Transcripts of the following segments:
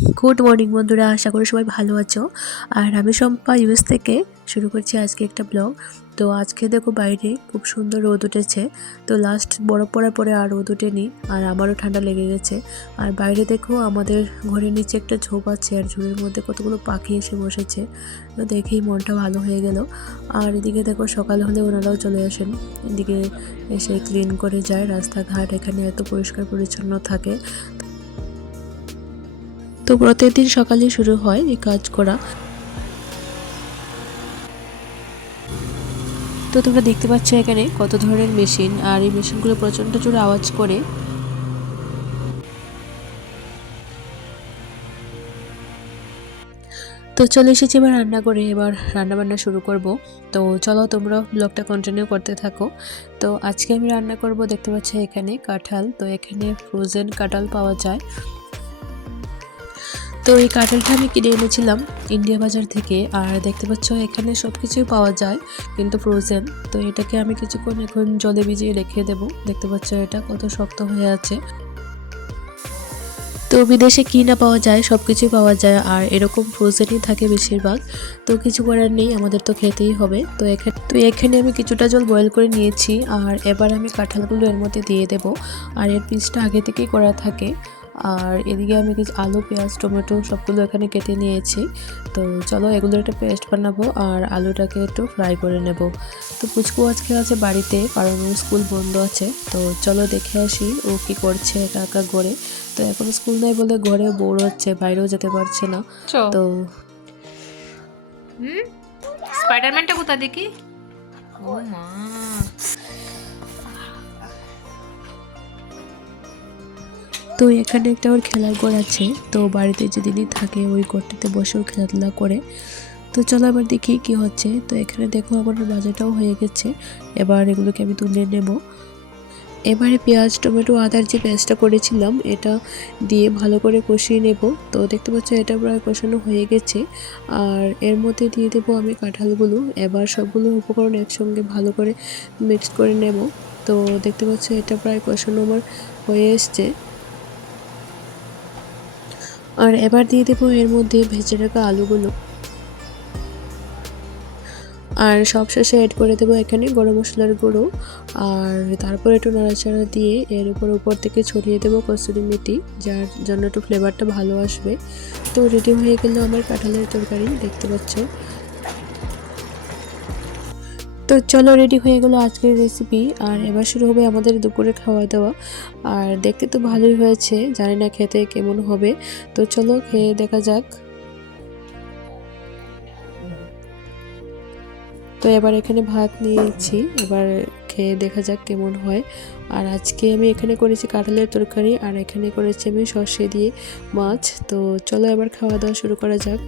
Good morning বন্ধুরা, আশা করি সবাই ভালো আছো। আর আমি শম্পা ইউএস থেকে শুরু করছি আজকে একটা ব্লগ। তো আজকে দেখো বাইরে খুব সুন্দর রোদ উঠেছে। তো লাস্ট বরফ পড়ার পরে আর রোদ উঠেনি, আর আমারও ঠান্ডা লেগে গেছে। আর বাইরে দেখো আমাদের ঘরের নিচে একটা ঝোপ আছে, আর ঝোপের মধ্যে কতগুলো পাখি এসে বসেছে। তো দেখেই মনটা ভালো হয়ে গেল। আর এদিকে দেখো সকাল হলে ওনারাও চলে আসেন, এদিকে এসে ক্লিন করে যায় রাস্তাঘাট। এখানে এত পরিষ্কার পরিচ্ছন্ন থাকে। তো প্রত্যেকদিন সকালে শুরু হয় এই কাজ করা। তো তোমরা দেখতে পাচ্ছ এখানে কত ধরনের মেশিন, আর এই মেশিনগুলো প্রচণ্ড জোরে আওয়াজ করে। তো চলে এসেছি এবার রান্না করে, এবার রান্না বান্না শুরু করব। তো চলো তোমরা ব্লগটা কন্টিনিউ করতে থাকো। তো আজকে আমি রান্না করব, দেখতে পাচ্ছ এখানে কাঁঠাল। তো এখানে ফ্রোজেন কাঁঠাল পাওয়া যায়। তো এই কাঁঠালটা আমি কিনে এনেছিলাম ইন্ডিয়া বাজার থেকে। আর দেখতে পাচ্ছ এখানে সব কিছুই পাওয়া যায় কিন্তু ফ্রোজেন। তো এটাকে আমি কিছুক্ষণ এখন জলে ভিজিয়ে রেখে দেব। দেখতে পাচ্ছ এটা কত শক্ত হয়ে আছে। তো বিদেশে কি না পাওয়া যায়, সব কিছুই পাওয়া যায়, আর এরকম ফ্রোজেনই থাকে বেশিরভাগ। তো কিছু করার নেই, আমাদের তো খেতেই হবে। তো এখানে আমি কিছুটা জল বয়েল করে নিয়েছি, আর এবার আমি কাঁঠালগুলো এর মধ্যে দিয়ে দেব। আর এর পিসটা আগে থেকেই করা থাকে। আর এদিকে আমি কিছু আলু, পেঁয়াজ, টমেটো সবগুলো এখানে কেটে নিয়েছি। তো চলো এগুলো একটা পেস্ট বানাবো, আর আলুটাকে একটু ফ্রাই করে নেব। তো পুচকু আজকে আছে বাড়িতে, কারণ ওর স্কুল বন্ধ আছে। তো চলো দেখে আসি ও কি করছে একা একা ঘরে। তো এখন স্কুল নাই বলে ঘরে বোর হচ্ছে, বাইরেও যেতে পারছে না। তো স্পাইডারম্যানটা কোথা দেখি? ও মা, তো এখানে একটা ওর খেলার ঘর আছে। তো বাড়িতে যেদিনই থাকে ওই ঘরটাতে বসেও খেলাধুলা করে। তো চলো আবার দেখি কি হচ্ছে। তো এখানে দেখো আমার ভাজাটাও হয়ে গেছে। এবার এগুলোকে আমি তুলে নেব। এবারে পেঁয়াজ, টমেটো, আদার যে পেস্টটা করেছিলাম এটা দিয়ে ভালো করে কষিয়ে নেব। তো দেখতে পাচ্ছ এটা প্রায় কষানো হয়ে গেছে। আর এর মধ্যে দিয়ে দেবো আমি কাঁঠালগুলো। এবার সবগুলো উপকরণ একসঙ্গে ভালো করে মিক্স করে নেব। তো দেখতে পাচ্ছ এটা প্রায় কষানো আমার হয়ে এসছে। আর এবার দিয়ে দেবো এর মধ্যে ভেজে রাখা আলুগুলো। আর সবশেষে অ্যাড করে দেবো এখানে গরম মশলার গুঁড়ো। আর তারপর একটু নাড়াচাড়া দিয়ে এর উপর থেকে ছড়িয়ে দেবো কসুরি মেথি, যার জন্য একটু ফ্লেভারটা ভালো আসবে। তো রেডি হয়ে গেল আমার কাঁঠালের তরকারি, দেখতে পাচ্ছ। তো চলো রেডি হয়ে গেল আজকের রেসিপি। আর এবার শুরু হবে আমাদের দুপুরে খাওয়া দাওয়া। আর দেখতে তো ভালোই হয়েছে, জানি না খেতে কেমন হবে। তো চলো খেয়ে দেখা যাক। তো এবার এখানে ভাত নিয়েছি, এবার খেয়ে দেখা যাক কেমন হয়। আর আজকে আমি এখানে করেছি কাঁঠালের তরকারি, আর এখানে করেছি আমি সর্ষে দিয়ে মাছ। তো চলো এবার খাওয়া দাওয়া শুরু করা যাক।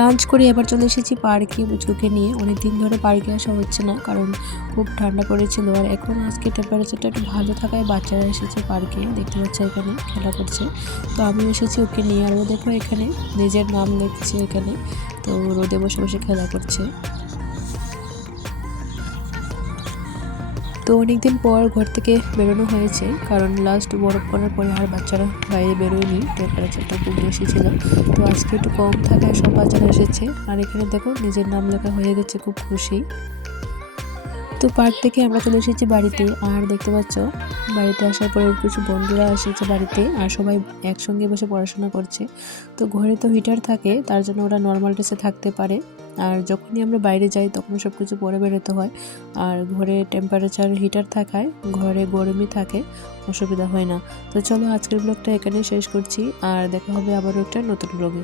লাঞ্চ করে এবার চলে এসেছি পার্কে বুচকুকে নিয়ে। অনেকদিন ধরে পার্কে আসা হচ্ছে না, কারণ খুব ঠান্ডা পড়েছিল। আর এখন আজকে টেম্পারেচারটা একটু ভালো থাকায় বাচ্চারা এসেছে পার্কে, দেখতে পাচ্ছে এখানে খেলা করছে। তো আমি এসেছি ওকে নিয়ে। আর ও দেখো এখানে নিজের নাম লিখছে এখানে। তো রোদে বসে বসে খেলা করছে। তো অনেকদিন পর ঘর থেকে বেরোনো হয়েছে, কারণ লাস্ট বরফ পড়ার পরে আর বাচ্চারা বাইরে বেরোয়নি, টেম্পারেচারটা খুব বেশি ছিল। তো আজকে একটু কম থাকায় সব বাচ্চারা এসেছে। আর এখানে দেখো নিজের নাম লেখা হয়ে গেছে, খুব খুশি। তো পার্ক থেকে আমরা চলে এসেছি বাড়িতে। আর দেখতে পাচ্ছ বাড়িতে আসার পরে কিছু বন্ধুরা এসেছে বাড়িতে, আর সবাই একসঙ্গে বসে পড়াশোনা করছে। তো ঘরে তো হিটার থাকে, তার জন্য ওরা নর্মাল ড্রেসে থাকতে পারে। আর যখনই আমরা বাইরে যাই তখন সব কিছু পরে বেরোতে হয়। আর ঘরে টেম্পারেচার হিটার থাকায় ঘরে গরমই থাকে, অসুবিধা হয় না। তো চলো আজকের ব্লগটা এখানে শেষ করছি, আর দেখা হবে আবারও একটা নতুন ব্লগে।